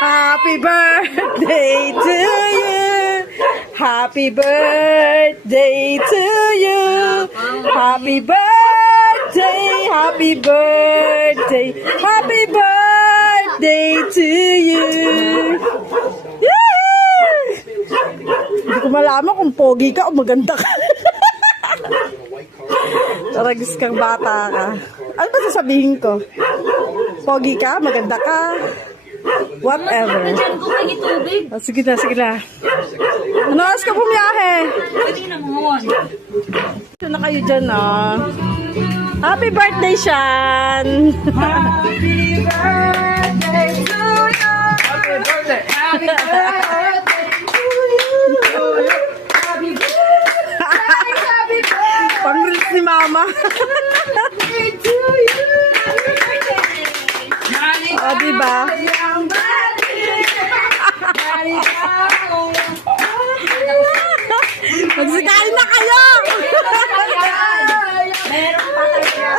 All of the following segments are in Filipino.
Happy birthday to you. Happy birthday to you. Happy birthday, happy birthday, happy birthday to you. Yay! Hindi ko malaman kung pogi ka o maganda ka. Taragis kang bata ka. Ano ba sasabihin ko? Pogi ka? Maganda ka? Whatever. Oh, sige na, sige na. Ano oras ka bumiyahe? Pwede na ngayon. Ito na kayo dyan, ah. Happy birthday, Shan! Happy birthday to you. Happy birthday. Happy birthday to you. Happy birthday. Happy birthday Pang-reels ni Mama. to you. Happy birthday. O, diba? Yang balik. Balik ako. Magsikain na kayo! Meron pa tayo.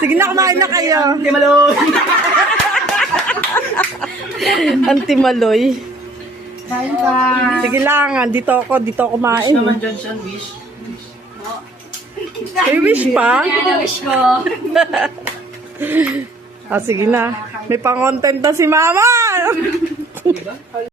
Sige na, kumain na kayo. Antimaloy. Antimaloy. Kain ka. Sige lang, dito ako kumain. Naman dyan siya, wish. May wish pa? Wish ko. Ah, sige na. May pang-content na si Mama.